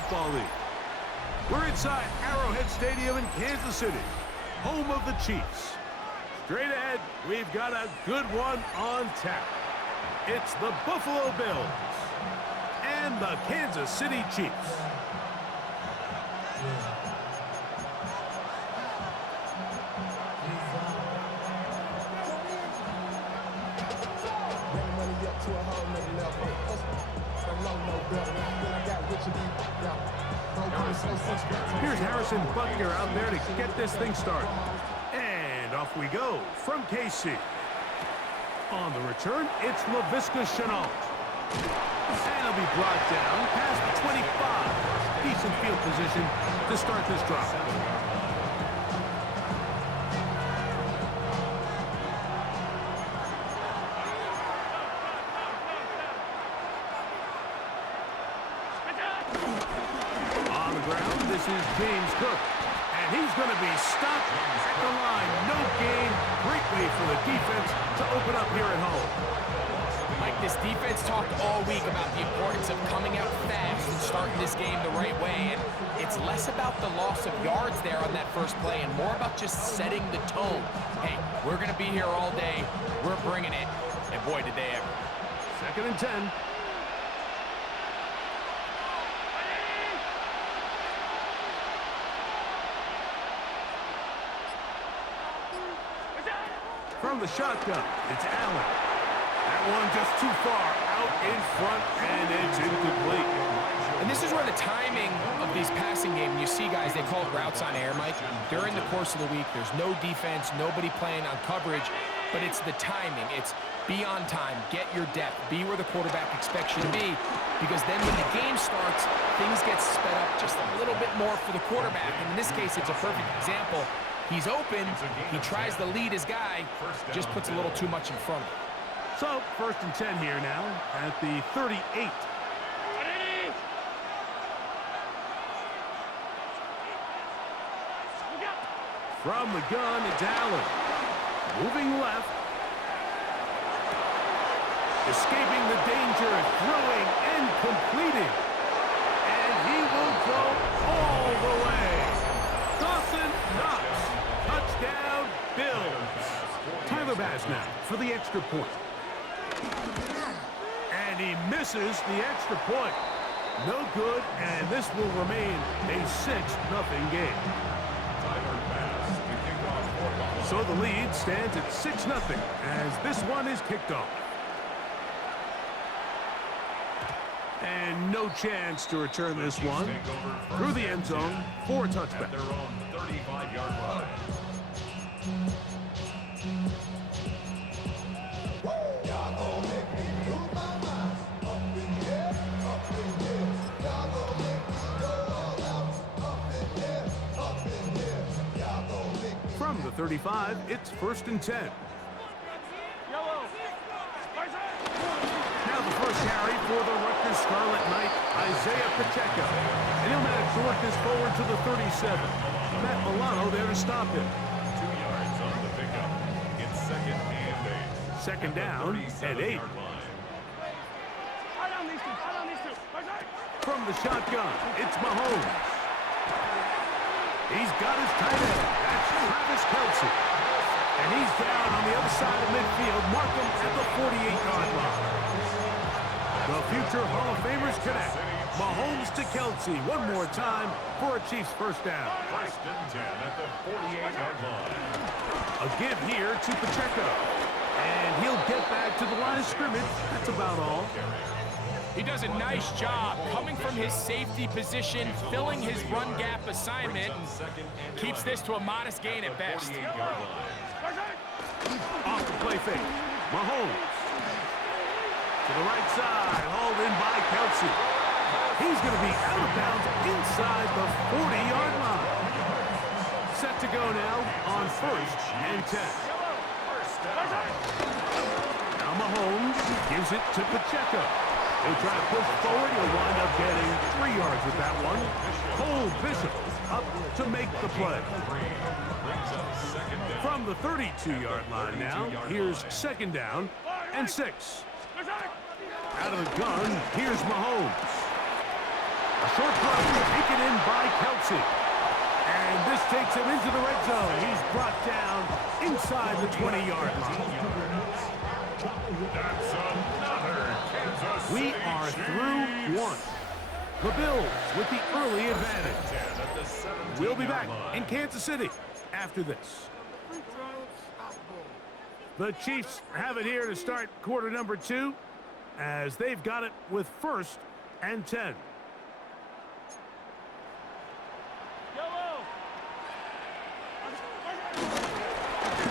Football League. We're inside Arrowhead Stadium in Kansas City, home of the Chiefs. Straight ahead, we've got a good one on tap. It's the Buffalo Bills and the Kansas City Chiefs. Here's Harrison Butker out there to get this thing started. And off we go from KC. On the return, it's Laviska Shenault. And he'll be brought down past the 25. Decent field position to start this drive. This is James Cook, and he's going to be stopped at the line. No gain. Great way for the defense to open up here at home. Mike, this defense talked all week about the importance of coming out fast and starting this game the right way, and it's less about the loss of yards there on that first play and more about just setting the tone. Hey, we're going to be here all day. We're bringing it, and boy, did they ever. 2nd and 10. From the shotgun, it's Allen. That one just too far out in front, and it's incomplete. And this is where the timing of these passing games, you see guys, they call it routes on air, Mike. During the course of the week, there's no defense, nobody playing on coverage, but it's the timing. It's be on time, get your depth, be where the quarterback expects you to be, because then when the game starts, things get sped up just a little bit more for the quarterback. And in this case, it's a perfect example. He's open, he tries to lead his guy, just puts a little too much in front of him. So, 1st and 10 here now at the 38. From the gun, it's Allen. Moving left. Escaping the danger, throwing and completing. And he will go all the way. Dawson Knox. Touchdown, Bills. Tyler Bass now for the extra point. And he misses the extra point. No good, and this will remain a 6-0 game. So the lead stands at 6-0 as this one is kicked off. And no chance to return this one through the end zone for a touchback. Their own 35-yard line. From the 35, it's 1st and 10. Now the first carry for the Rutgers Scarlet Knight, Isaiah Pacheco. And he'll manage to work this forward to the 37. Matt Milano there to stop him. 2 yards on the pickup. It's 2nd and 8. Second down and 8. From the shotgun, it's Mahomes. He's got his tight end. That's Travis Kelce. And he's down on the other side of midfield. Mark him at the 48-yard line. The future Hall of Famers connect. Mahomes to Kelce one more time for a Chiefs first down. 1st and 10 at the 48-yard line. A give here to Pacheco. And he'll get back to the line of scrimmage. That's about all. He does a nice job coming from his safety position, filling his run gap assignment, and keeps this to a modest gain at best. Off the play fake. Mahomes. To the right side, hauled in by Kelce. He's going to be out of bounds inside the 40-yard line. Set to go now on 1st and 10. Now Mahomes gives it to Pacheco. They try to push forward. He'll wind up getting 3 yards with that one. Cole Bishop up to make the play. From the 32-yard line now, here's 2nd down and 6. Out of the gun, here's Mahomes. A short throw taken in by Kelsey. And this takes him into the red zone. He's brought down inside the 20-yard line. That's another Kansas City We are through one. The Bills with the early advantage. We'll be back in Kansas City after this. The Chiefs have it here to start quarter number 2 as they've got it with 1st and 10.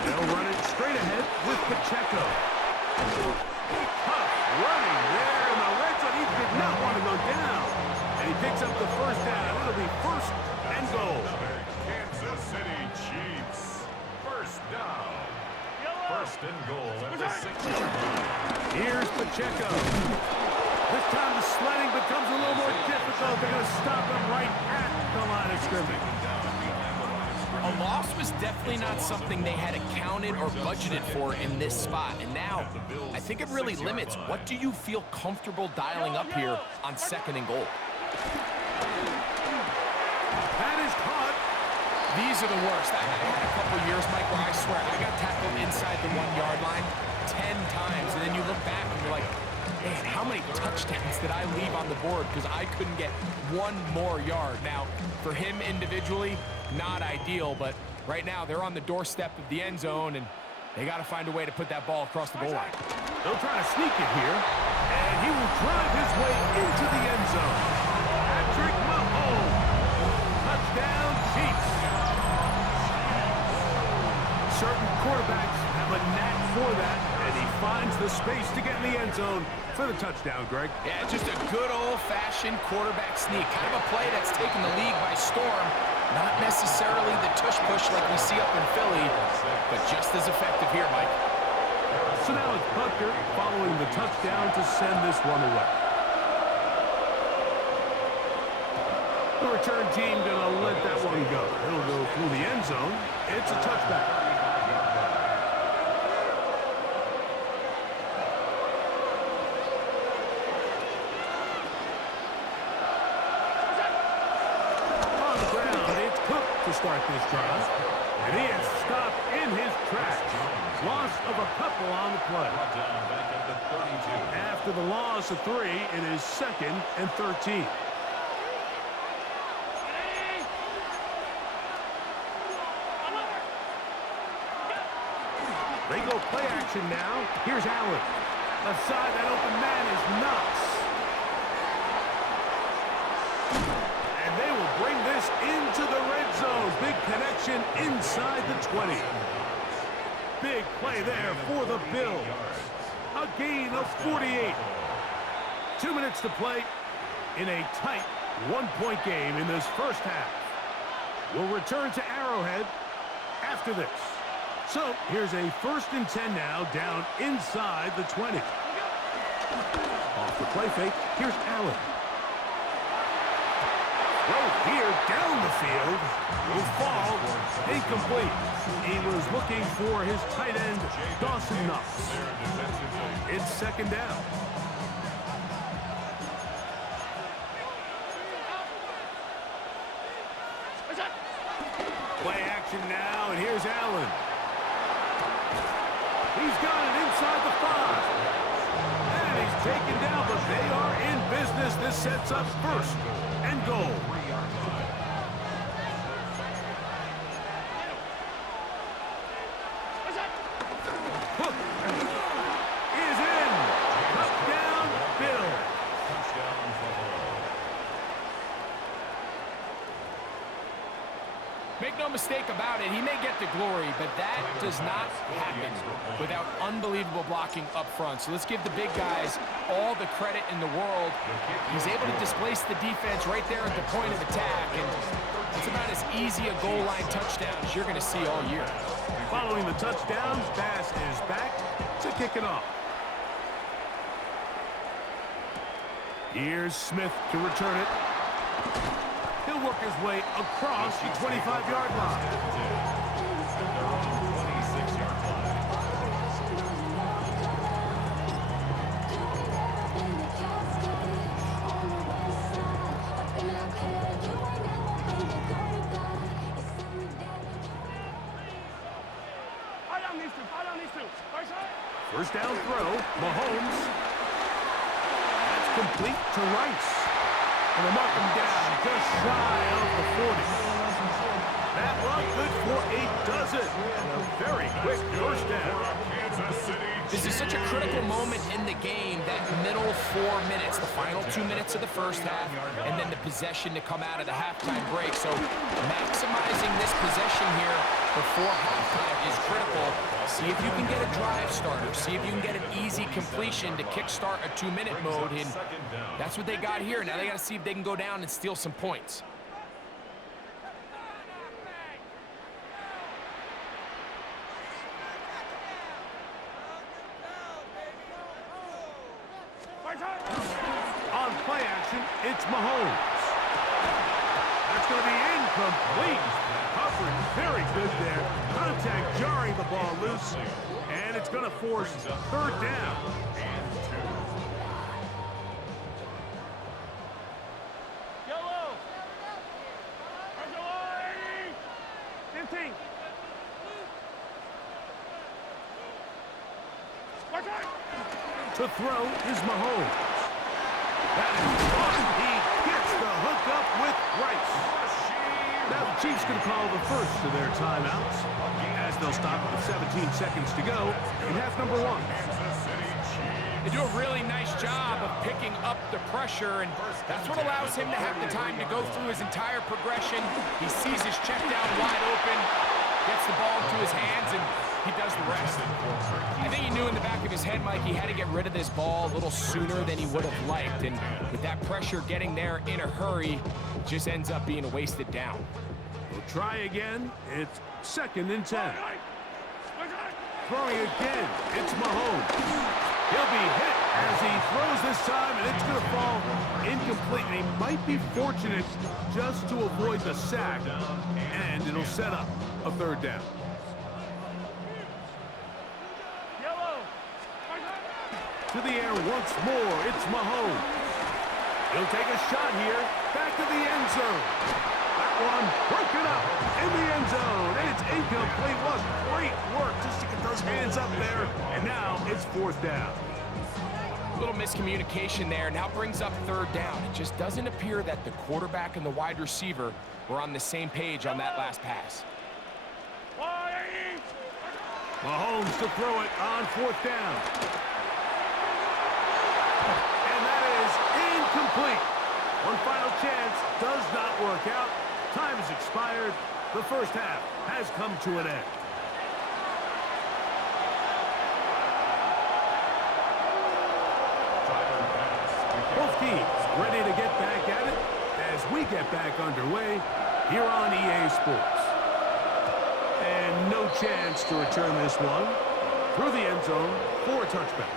They'll run it straight ahead with Pacheco. Tough running there in the red zone. He did not want to go down. And he picks up the first down. It'll be 1st and goal. Kansas City Chiefs. First down. 1st and goal at the 6-yard line. Here's Pacheco. This time the sledding becomes a little more difficult. They're going to stop him right at the line of scrimmage. A loss was definitely not something they had accounted or budgeted for in this spot. And now, I think it really limits. What do you feel comfortable dialing up here on 2nd and goal? That is caught. These are the worst. I had a couple years, Mike, where I swear I got tackled inside the 1-yard line 10 times. And then you look back and you're like, man, how many touchdowns did I leave on the board because I couldn't get one more yard? Now, for him individually, not ideal, but right now they're on the doorstep of the end zone, and they got to find a way to put that ball across the goal line. They'll try to sneak it here, and he will drive his way into the end zone. Patrick Mahomes. Touchdown, Chiefs. Certain quarterbacks have a knack for that, and he finds the space to get in the end zone for the touchdown, Greg. Yeah, just a good old-fashioned quarterback sneak. Kind of a play that's taken the league by storm. Not necessarily the tush-push like we see up in Philly, but just as effective here, Mike. So now it's Butker following the touchdown to send this one away. The return team going to let that one go. It'll go through the end zone. It's a touchback. To start this drive, and he is stopped in his tracks. Loss of a couple on the play. After the loss of 3, it is 2nd and 13. They go play action now. Here's Allen. Aside that open man is Knox. And they will bring this into the red zone. Big connection inside the 20. Big play there for the Bills. A gain of 48. 2 minutes to play in a tight 1-point game in this first half. We'll return to Arrowhead after this. So here's a 1st and 10 now, down inside the 20. Off the play fake, here's Allen. Throw here down the field. Will fall incomplete. He was looking for his tight end, Dawson Knox. It's 2nd down. Play action now, and here's Allen. He's got it inside the 5. And he's taken down, but they are in business. This sets up 1st and goal. Hook is in. Touchdown, Bill. Make no mistake about it, he may get the glory, but that does not happen without unbelievable blocking up front. So let's give the big guys all the credit in the world. He's able to displace the defense right there at the point of attack, and it's about as easy a goal line touchdown as you're going to see all year. Following the touchdown, Bass is back to kick it off. Here's Smith to return it. He'll work his way across the 25-yard line. First down throw, Mahomes. That's complete to Rice. And they mark him down just shy of the 40. That run good for a dozen. And a very quick first down. This is such a critical moment in the game, that middle 4 minutes, the final 2 minutes of the first half, and then the possession to come out of the halftime break. So maximizing this possession here before halftime is critical. See if you can get a drive starter. See if you can get an easy completion to kickstart a 2-minute mode. And that's what they got here. Now they got to see if they can go down and steal some points. On play action, it's Mahomes. That's going to be incomplete. Coverage very good there. Contact jarring the ball loose. And it's going to force third down. Yellow. 15. To throw is Mahomes. That is fun. He gets the hook up with Rice. Now the Chiefs going to call the first of their timeouts as they'll stop with 17 seconds to go in half number 1. They do a really nice job of picking up the pressure, and that's what allows him to have the time to go through his entire progression. He sees his check down wide open, gets the ball into his hands, and he does the rest. I think he knew in the back of his head, Mike, he had to get rid of this ball a little sooner than he would have liked. And with that pressure getting there in a hurry, it just ends up being a wasted down. We'll try again. It's 2nd and 10. Throwing again. It's Mahomes. He'll be hit as he throws this time, and it's going to fall incomplete. And he might be fortunate just to avoid the sack, and it'll set up a third down. To the air once more, it's Mahomes. He'll take a shot here, back to the end zone. That one broken up in the end zone, and it's incomplete. Was great work just to get those hands up there, and now it's 4th down. A little miscommunication there. Now brings up third down. It just doesn't appear that the quarterback and the wide receiver were on the same page on that last pass. Mahomes to throw it on 4th down. And that is incomplete. One final chance does not work out. Time has expired. The first half has come to an end. Both teams ready to get back at it as we get back underway here on EA Sports. And no chance to return this one through the end zone for a touchback.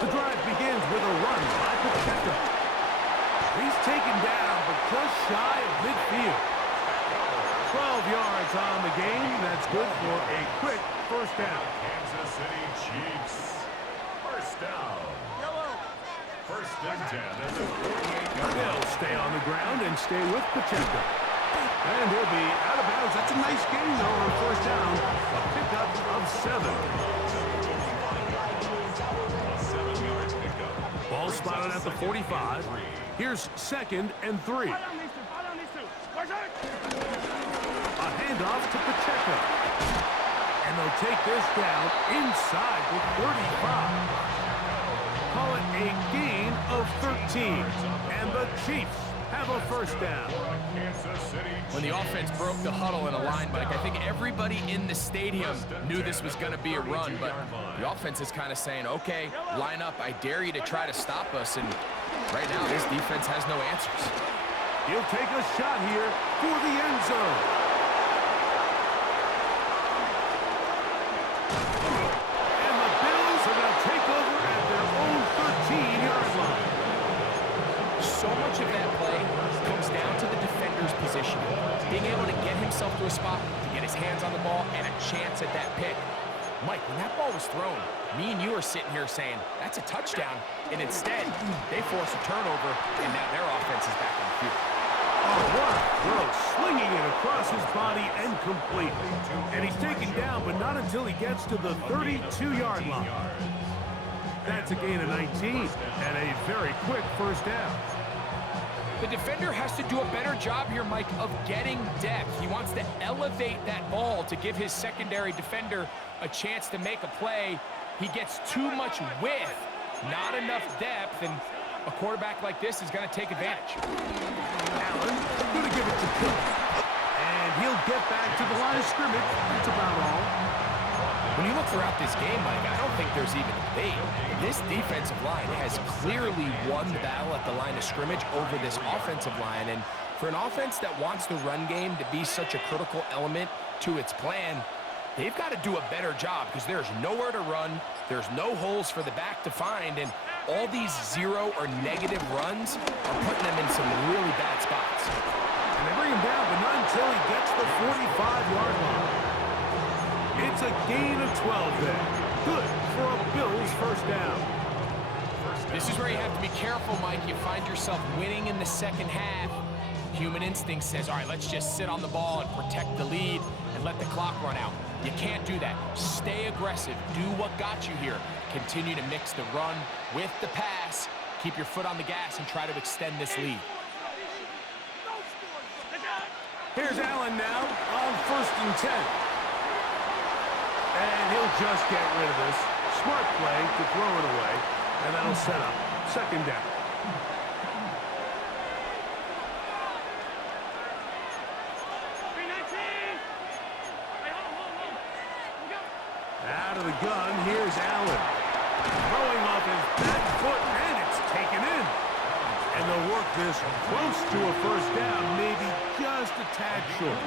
The drive begins with a run by Pacheco. He's taken down, but just shy of midfield. 12 yards on the game. That's good for a quick first down. Kansas City Chiefs. First down. First and 10 at the 48-yard line. They'll stay on the ground and stay with Pacheco. And he'll be out of bounds. That's a nice gain, though, on first down. A pickup of 7. Ball spotted at the 45. Here's 2nd and 3. A handoff to Pacheco. And they'll take this down inside the 35. Call it a gain of 13. And the Chiefs have a first down. When the offense broke the huddle in a line, Mike, I think everybody in the stadium knew this was going to be a run, but the offense is kind of saying, okay, line up, I dare you to try to stop us, and right now this defense has no answers. He'll take a shot here for the end zone. And the Bills are going to take over at their own 13-yard line. So much of that play comes down to the defender's position. Being able to get himself to a spot, to get his hands on the ball, and a chance at that pick. Mike, when that ball was thrown, me and you are sitting here saying, that's a touchdown. And instead, they force a turnover, and now their offense is back on the field. Oh, what a throw. Slinging it across his body and complete. And he's taken down, but not until he gets to the 32-yard line. That's a gain of 19 and a very quick first down. The defender has to do a better job here, Mike, of getting depth. He wants to elevate that ball to give his secondary defender a chance to make a play. He gets too much width, not enough depth, and a quarterback like this is going to take advantage. Allen going to give it to Cook. And he'll get back to the line of scrimmage. That's about all. When you look throughout this game, Mike, I don't think there's even a debate. This defensive line has clearly won the battle at the line of scrimmage over this offensive line. And for an offense that wants the run game to be such a critical element to its plan, they've got to do a better job because there's nowhere to run. There's no holes for the back to find. And all these zero or negative runs are putting them in some really bad spots. And they bring him down, but not until he gets the 45-yard line. It's a gain of 12 there. Good for a Bills first down. This is where you have to be careful, Mike. You find yourself winning in the second half. Human instinct says, all right, let's just sit on the ball and protect the lead and let the clock run out. You can't do that. Stay aggressive. Do what got you here. Continue to mix the run with the pass. Keep your foot on the gas and try to extend this lead. Here's Allen now on 1st and 10. And he'll just get rid of this. Smart play to throw it away. And that'll set up 2nd down. Out of the gun, here's Allen. Throwing off his back foot, and it's taken in. And they'll work this close to a first down, maybe just a tad short.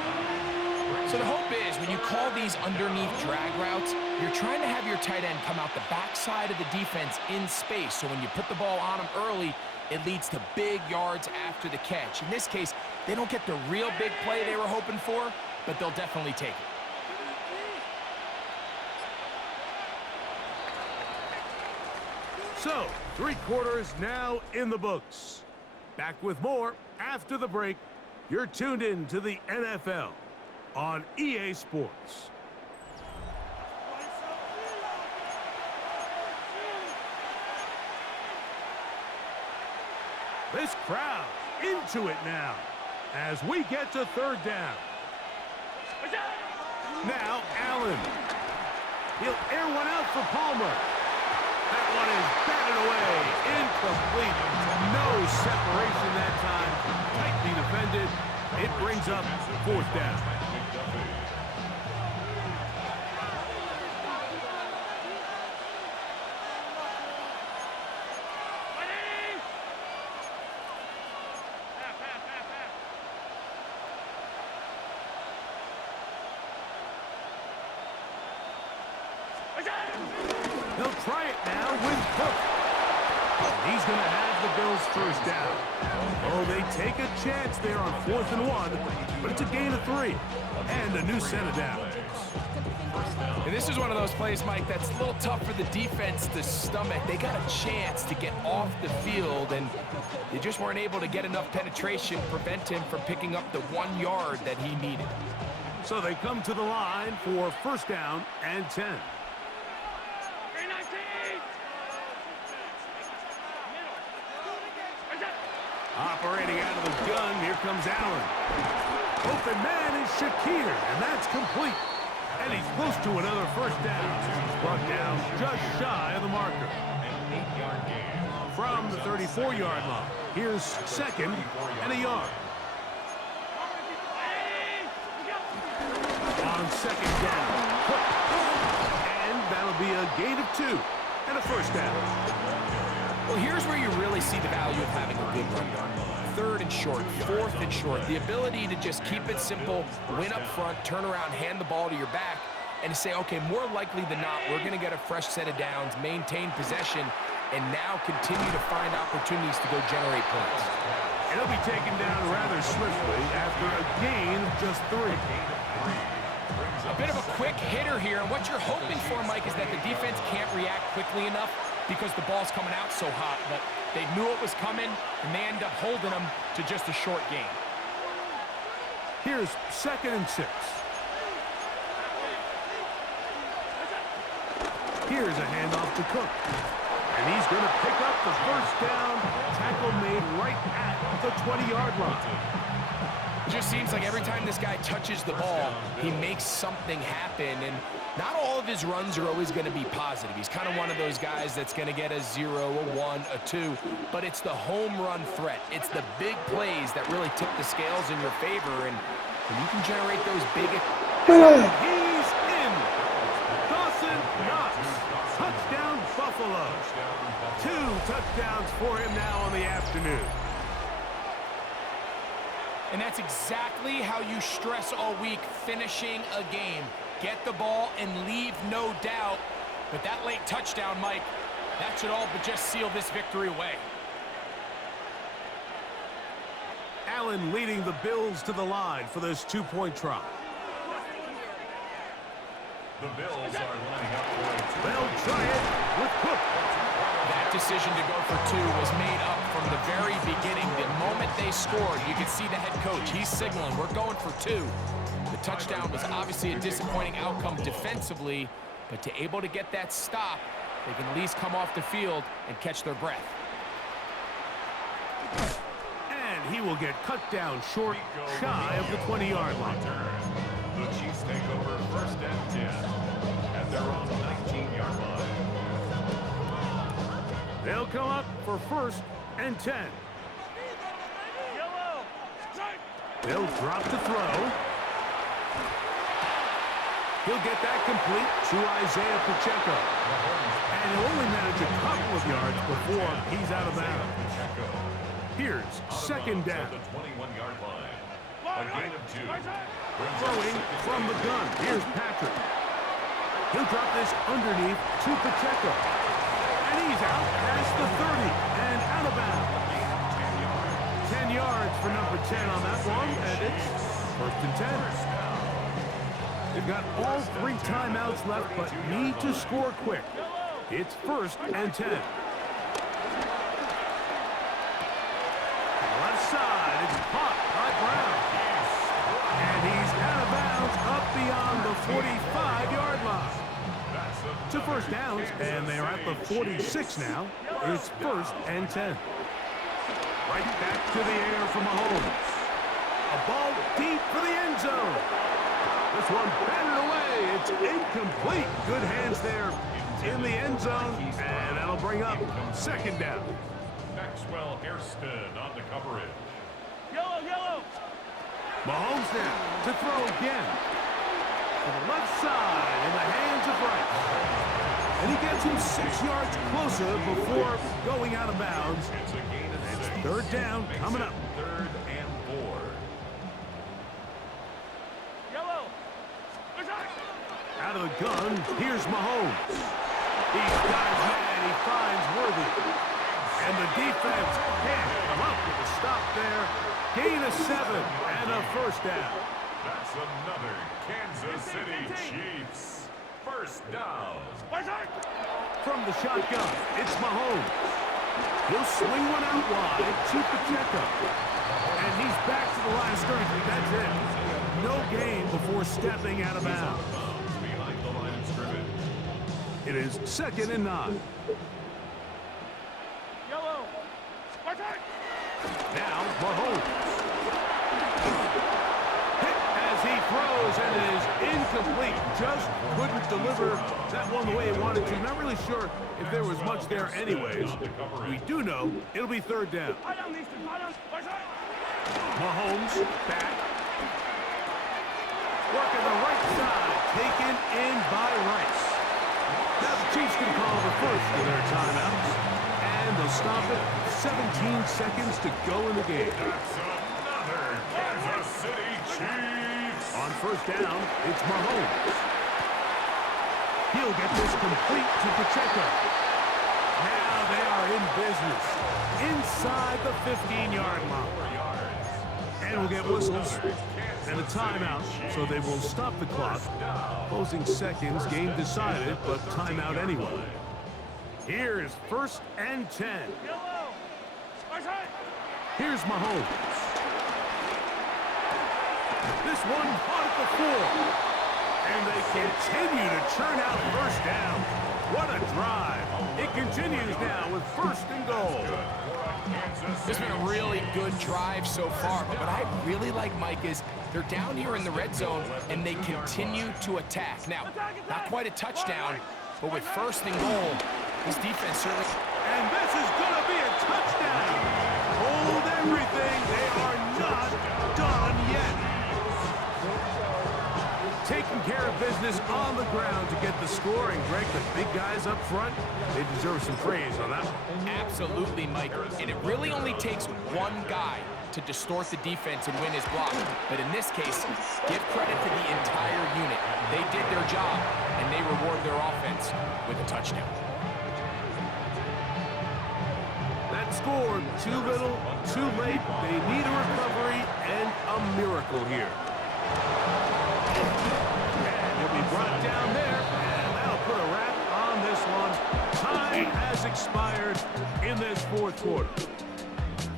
So the hope is when you call these underneath drag routes, you're trying to have your tight end come out the backside of the defense in space. So when you put the ball on him early, it leads to big yards after the catch. In this case, they don't get the real big play they were hoping for, but they'll definitely take it. So, 3 quarters now in the books. Back with more after the break. You're tuned in to the NFL on EA Sports. This crowd into it now as we get to 3rd down. Now Allen. He'll air one out for Palmer. That one is batted away. Incomplete. No separation that time. Tightly defended. It brings up 4th down. They'll try it now with Cook. And he's going to have the Bills first down. Oh, they take a chance there on 4th and 1, but it's a gain of 3 and a new set of downs. And this is one of those plays, Mike, that's a little tough for the defense to stomach. They got a chance to get off the field, and they just weren't able to get enough penetration, prevent him from picking up the 1 yard that he needed. So they come to the line for 1st down and 10. Operating out of the gun, here comes Allen. Open man is Shakir, and that's complete. And he's close to another first down. He's brought down just shy of the marker. An 8-yard gain. From the 34-yard line, here's 2nd and a yard. On 2nd down, Cook. And that'll be a gain of 2 and a first down. Well, here's where you really see the value of having a good run guard. 3rd and short, 4th and short. The ability to just keep it simple, win up front, turn around, hand the ball to your back, and to say, okay, more likely than not, we're going to get a fresh set of downs, maintain possession, and now continue to find opportunities to go generate points. It'll be taken down rather swiftly after a gain of just 3. A bit of a quick hitter here, and what you're hoping for, Mike, is that the defense can't react quickly enough because the ball's coming out so hot, but they knew it was coming, and they end up holding them to just a short game. Here's 2nd and 6. Here's a handoff to Cook. And he's going to pick up the first down. Tackle made right at the 20-yard line. It just seems like every time this guy touches the ball, he makes something happen, and not all of his runs are always going to be positive. He's kind of one of those guys that's going to get a 0, a 1, a 2, but it's the home run threat. It's the big plays that really tip the scales in your favor, and when you can generate those big... He's in. Dawson Knox. Touchdown, Buffalo. 2 touchdowns for him now on the afternoon. And that's exactly how you stress all week, finishing a game. Get the ball and leave no doubt. But that late touchdown, Mike, that should all but just seal this victory away. Allen leading the Bills to the line for this 2-point try. The Bills are lining up for a They'll try it with Cook. That decision to go for 2 was made up from the very beginning. The moment they scored, you could see the head coach. He's signaling, we're going for 2. The touchdown was obviously a disappointing outcome defensively, but to able to get that stop, they can at least come off the field and catch their breath. And he will get cut down short, shy of the 20-yard line. The Chiefs take over 1st and 10 at their own 19-yard line. They'll come up for 1st and 10. Yellow. They'll drop the throw. He'll get that complete to Isaiah Pacheco. And he'll only manage a couple of yards before he's out of bounds. Here's 2nd down. The 21-yard line. A gain of 2. Throwing from the gun. Here's Patrick. He'll drop this underneath to Pacheco. And he's out past the 30 and out of bounds. 10 yards for number 10 on that one, and it's 1st and 10. They've got all 3 timeouts left, but need to score quick. It's 1st and 10. Left side, it's caught by Brown. And he's out of bounds up beyond the 45-yard line. To 1st downs, and they're at the 46 now. It's 1st and 10. Right back to the air from Mahomes. A ball deep for the end zone. This one batted away. It's incomplete. Good hands there in the end zone, and that'll bring up 2nd down. Maxwell Hairston on the coverage. Yellow, yellow. Mahomes now to throw again. To the left side in the hands of Rice. And he gets him 6 yards closer before going out of bounds. It's a gain of 6. 3rd down coming up. 3rd and 4. Yellow. Out of the gun, here's Mahomes. He's got his man, he finds Worthy. And the defense can't come up with a stop there. Gain of 7 and a 1st down. That's another Kansas City Chiefs 1st down. From the shotgun, it's Mahomes. He'll swing one out wide to Pacheco. And he's back to the line of scrimmage. That's it. No gain before stepping out of bounds. Behind the line of scrimmage. It is 2nd and 9. Yellow. Now Mahomes. Hit as he throws, and it is incomplete. Just couldn't deliver that one the way he wanted to. Not really sure if there was much there anyways. We do know it'll be 3rd down. Mahomes back. Working the right side. Taken in by Rice. Now the Chiefs can call the first of their timeouts. And they'll stop it. 17 seconds to go in the game. That's another Kansas City Chiefs. On 1st down, it's Mahomes. He'll get this complete to Pacheco. Now they are in business. Inside the 15-yard line. And And we'll get whistles and a timeout, so they will stop the clock. Closing seconds, game decided, but timeout anyway. Here is 1st and 10. Yellow. Here's Mahomes. This one caught at the 4. And they continue to churn out 1st down. What a drive. It continues now with 1st and goal. It's been a really good drive so far, but what I really like, Mike, is they're down here in the red zone, and they continue to attack. Now, not quite a touchdown, but with 1st and goal, this defense certainly... And this is going to be a touchdown. Hold everything. They are not done yet. Taking care of business on the ground to get the score. And, Greg, the big guys up front, they deserve some praise on that one. Absolutely, Mike. And it really only takes one guy to distort the defense and win his block. But in this case, give credit to the entire unit. They did their job, and they reward their offense with a touchdown. That score, too little, too late. They need a recovery and a miracle here. And he'll be brought down there, and that'll put a wrap on this one. Time has expired in this 4th quarter.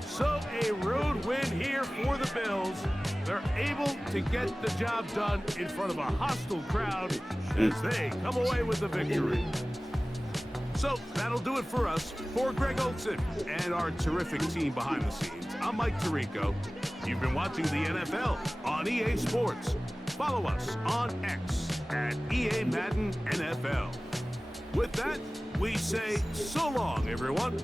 So a road win here for the Bills. They're able to get the job done in front of a hostile crowd as they come away with the victory. So that'll do it for us. For Greg Olson and our terrific team behind the scenes, I'm Mike Tirico. You've been watching the NFL on EA Sports. Follow us on X at EA Madden NFL. With that, we say so long, everyone.